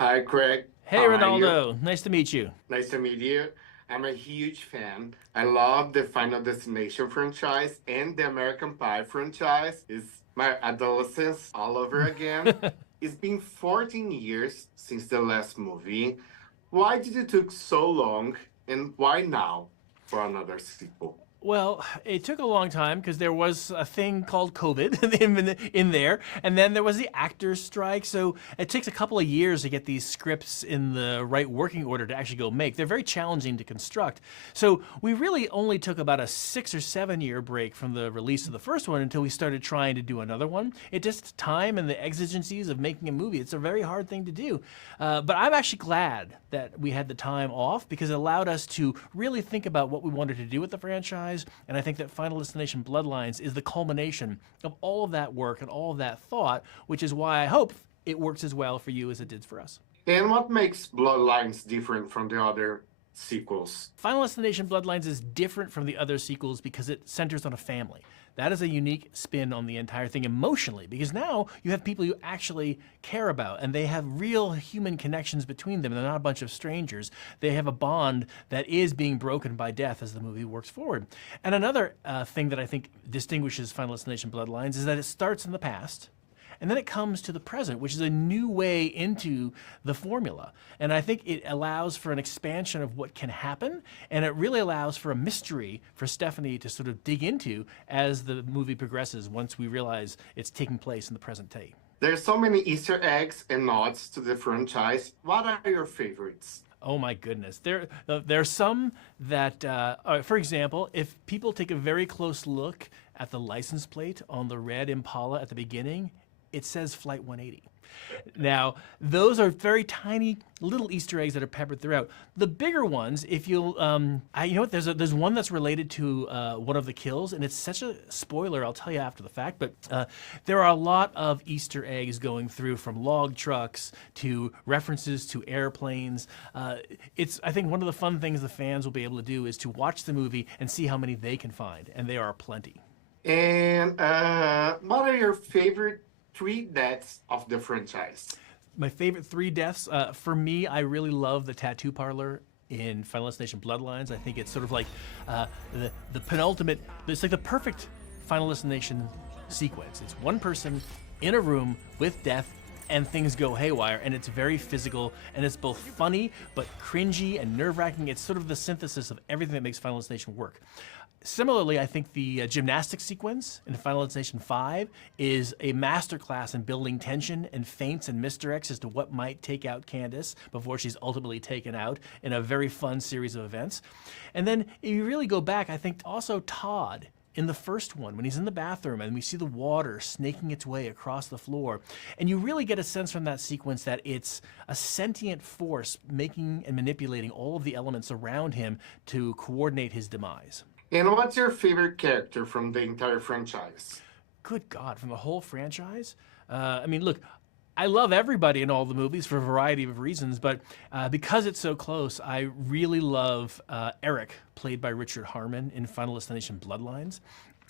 Hi, Craig. Hey, How are you? Ronaldo. Nice to meet you. Nice to meet you. I'm a huge fan. I love the Final Destination franchise and the American Pie franchise. It's my adolescence all over again. It's been 14 years since the last movie. Why did it took so long and why now for another sequel? Well, it took a long time because there was a thing called COVID in there, and then there was the actors' strike. So it takes a couple of years to get these scripts in the right working order to actually go make. They're very challenging to construct. So we really only took about a 6 or 7 year break from the release of the first one until we started trying to do another one. It just time and the exigencies of making a movie. It's a very hard thing to do. But I'm actually glad that we had the time off because it allowed us to really think about what we wanted to do with the franchise. And I think that Final Destination Bloodlines is the culmination of all of that work and all of that thought, which is why I hope it works as well for you as it did for us. And what makes Bloodlines different from the other sequels? Final Destination Bloodlines is different from the other sequels because it centers on a family. That is a unique spin on the entire thing emotionally, because now you have people you actually care about and they have real human connections between them. They're not a bunch of strangers. They have a bond that is being broken by death as the movie works forward. And another thing that I think distinguishes Final Destination Bloodlines is that it starts in the past. And then it comes to the present, which is a new way into the formula. And I think it allows for an expansion of what can happen, and it really allows for a mystery for Stephanie to sort of dig into as the movie progresses once we realize it's taking place in the present day. There's so many Easter eggs and nods to the franchise. What are your favorites? Oh my goodness. There are some that, for example, if people take a very close look at the license plate on the red Impala at the beginning, it says Flight 180. Now, those are very tiny little Easter eggs that are peppered throughout. The bigger ones, if you'll, you know what, there's one that's related to one of the kills, and it's such a spoiler, I'll tell you after the fact, but there are a lot of Easter eggs going through from log trucks to references to airplanes. It's, I think, one of the fun things the fans will be able to do is to watch the movie and see how many they can find, and there are plenty. And what are your favorite three deaths of the franchise? My favorite three deaths, for me, I really love the tattoo parlor in Final Destination Bloodlines. I think it's sort of like the penultimate, it's like the perfect Final Destination sequence. It's one person in a room with death and things go haywire, and it's very physical, and it's both funny but cringy and nerve-wracking. It's sort of the synthesis of everything that makes Final Destination work. Similarly, I think the gymnastics sequence in Final Destination 5 is a masterclass in building tension and feints and misdirects as to what might take out Candace before she's ultimately taken out in a very fun series of events. And then if you really go back, I think also Todd in the first one, when he's in the bathroom and we see the water snaking its way across the floor, and you really get a sense from that sequence that it's a sentient force making and manipulating all of the elements around him to coordinate his demise. And what's your favorite character from the entire franchise? Good God, from the whole franchise? I mean, look, I love everybody in all the movies for a variety of reasons, but because it's so close, I really love Eric, played by Richard Harmon in Final Destination Bloodlines.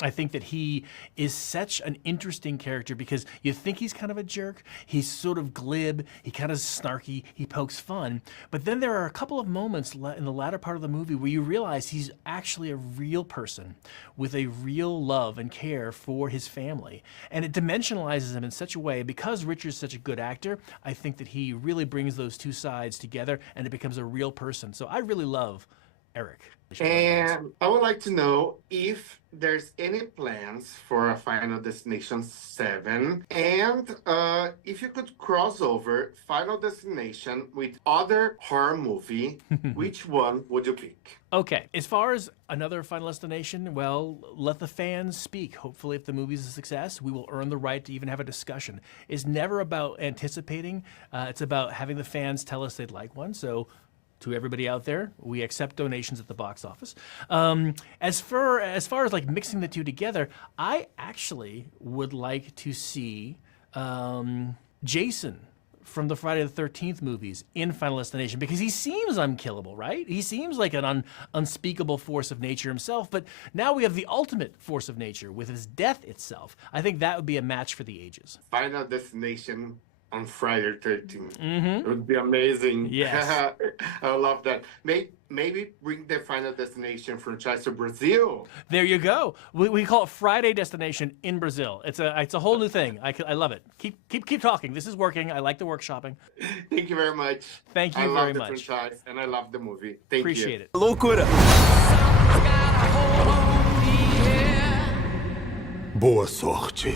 I think that he is such an interesting character because you think he's kind of a jerk, he's sort of glib, he kind of snarky, he pokes fun, but then there are a couple of moments in the latter part of the movie where you realize he's actually a real person with a real love and care for his family. And it dimensionalizes him in such a way, because Richard's such a good actor, I think that he really brings those two sides together and it becomes a real person. So I really love Eric. And I would like to know if there's any plans for a Final Destination 7, and if you could cross over Final Destination with other horror movie, which one would you pick? Okay, as far as another Final Destination, well, let the fans speak. Hopefully, if the movie's a success, we will earn the right to even have a discussion. It's never about anticipating. It's about having the fans tell us they'd like one. So to everybody out there, we accept donations at the box office. As far as like mixing the two together, I actually would like to see Jason from the Friday the 13th movies in Final Destination, because he seems unkillable, right? He seems like an unspeakable force of nature himself, but now we have the ultimate force of nature with his death itself. I think that would be a match for the ages. Final Destination on Friday 13th. It would be amazing. Yes. I love that. Maybe bring the Final Destination franchise to Brazil. There you go. We call it Friday Destination in Brazil. It's a whole new thing. I love it. Keep talking. This is working. I like the workshopping. Thank you very much. Thank you I very love the much. franchise and I love the movie. Thank Appreciate you. it. Loucura. Boa sorte.